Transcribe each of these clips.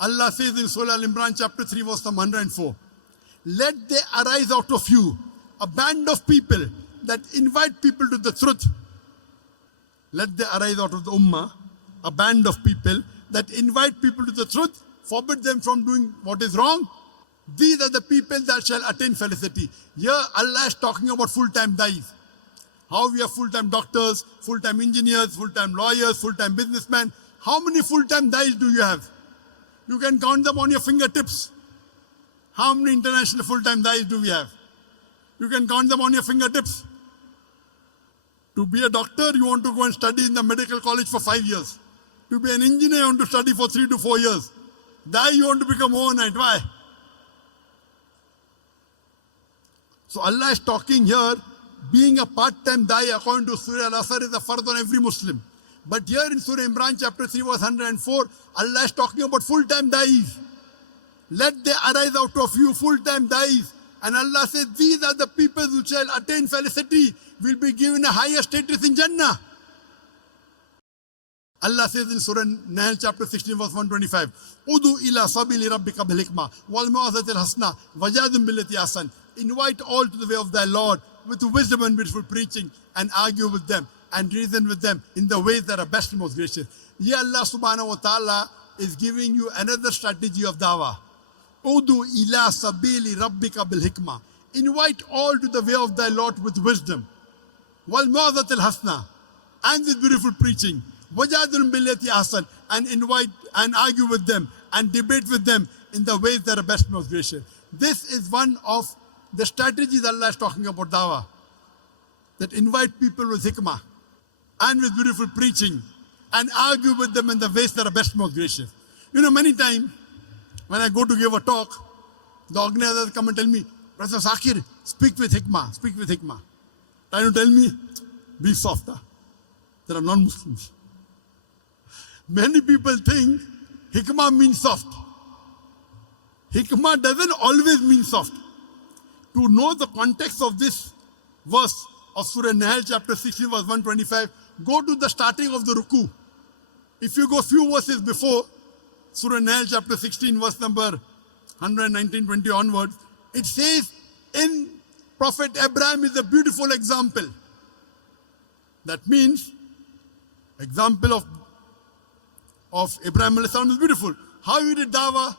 Allah says in Surah Al-Imran chapter 3 verse number 104, let there arise out of you a band of people that invite people to the truth. Let there arise out of the ummah a band of people that invite people to the truth, forbid them from doing what is wrong. These are the people that shall attain felicity. Here Allah is talking about full-time dais. How we have full-time doctors, full-time engineers, full-time lawyers, full-time businessmen. How many full-time dais do you have? You can count them on your fingertips. How many international full-time dais do we have? You can count them on your fingertips. To be a doctor, you want to go and study in the medical college for 5 years. To be an engineer, you want to study for 3 to 4 years. Dai, you want to become overnight. Why? So Allah is talking here, being a part-time dai according to Surah Al-Asr is a fard on every Muslim. But here in Surah Imran chapter 3 verse 104, Allah is talking about full-time dais. Let there arise out of you full-time dais. And Allah says, these are the people who shall attain felicity, will be given a higher status in Jannah. Allah says in Surah Nahl chapter 16 verse 125, Udu ila sabili rabbika bil hikma wal mau'izatil hasana wajadum billati ahsan. Invite all to the way of thy Lord with wisdom and beautiful preaching, and argue with them and reason with them in the ways that are best and most gracious. Here Allah subhanahu wa ta'ala is giving you another strategy of dawah. Udu ila sabili rabbika bil hikma. Invite all to the way of thy Lord with wisdom. Wal mau'izatil hasana, and with beautiful preaching. Wajadul billati ahsan, and invite and argue with them and debate with them in the ways that are best and most gracious. This is one of the strategies Allah is talking about dawah. That invite people with hikmah and with beautiful preaching and argue with them in the ways that are best and most gracious. You know, many times when I go to give a talk, the organizers come and tell me, Brother Zakir, speak with hikmah, speak with hikmah. Trying to tell me, be softer. There are non-Muslims. Many people think hikmah means soft. Hikmah doesn't always mean soft. To know the context of this verse of Surah Nahl chapter 16 verse 125, go to the starting of the ruku. If you go few verses before, Surah Nahl chapter 16 verse number 119-20 onwards, it says, in Prophet Abraham is a beautiful example. That means, example of Abraham alayhi salam is beautiful. How he did dawah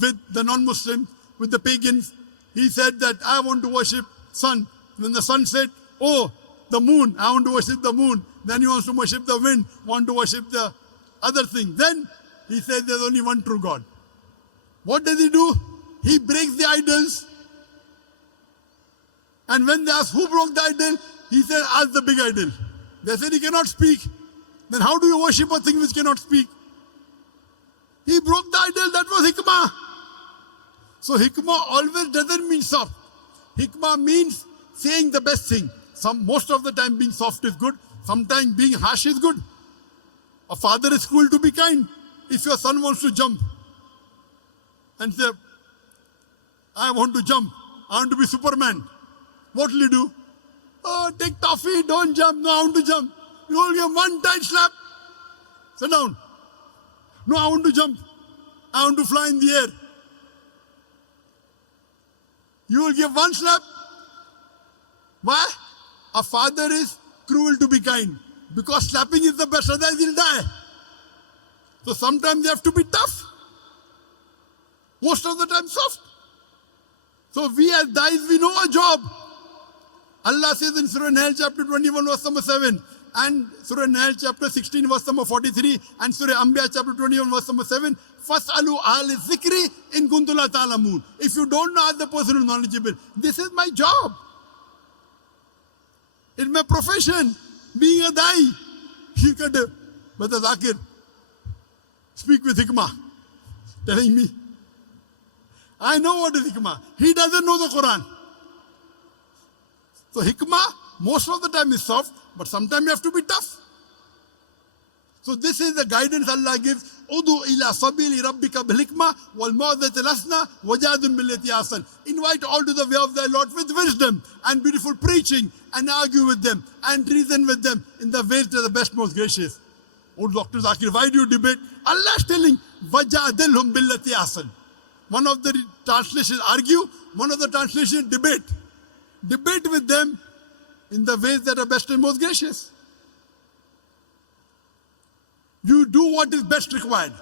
with the non-Muslims, with the pagans. He said that I want to worship sun. When the sun said, oh, the moon, I want to worship the moon. Then he wants to worship the wind, want to worship the other thing. Then he says there's only one true God. What does he do? He breaks the idols. And when they ask who broke the idol, he said, ask the big idol. They said he cannot speak. Then how do you worship a thing which cannot speak? He broke the idol, that was hikmah. So hikmah always doesn't mean soft. Hikmah means saying the best thing. Most of the time being soft is good. Sometimes being harsh is good. A father is cruel to be kind. If your son wants to jump and say, I want to jump, I want to be Superman, what will you do? Oh, take toffee, don't jump. No, I want to jump. You will give one tight slap. Sit down. No, I want to jump. I want to fly in the air. You will give one slap. Why? A father is cruel to be kind. Because slapping is the best, otherwise he'll die. So sometimes they have to be tough. Most of the time soft. So we as dais, we know our job. Allah says in Surah Nahl chapter 21 verse number 7 and Surah Nahl chapter 16 verse number 43 and Surah Anbiya chapter 21 verse number 7, Fas'alu ahli zikri in kuntum la ta'lamun. If you don't know, ask the person who is knowledgeable. This is my job. It's my profession. Being a dai. He could, Brother Zakir, speak with hikmah. Telling me. I know what is hikmah. He doesn't know the Quran. So hikmah, most of the time is soft, but sometimes you have to be tough. So this is the guidance Allah gives. Udu ila sabili rabbika bil hikmah wal mau'izatil hasana wajadum billati ahsan. Invite all to the way of thy Lord with wisdom and beautiful preaching, and argue with them and reason with them in the ways that are the best, most gracious. Oh, Dr. Zakir, why do you debate? Allah is telling, وَجَادِلْهُمْ بِالَّتِي أَحْسَنُ. One of the translations argue, one of the translations debate. Debate with them in the ways that are best and most gracious. You do what is best required.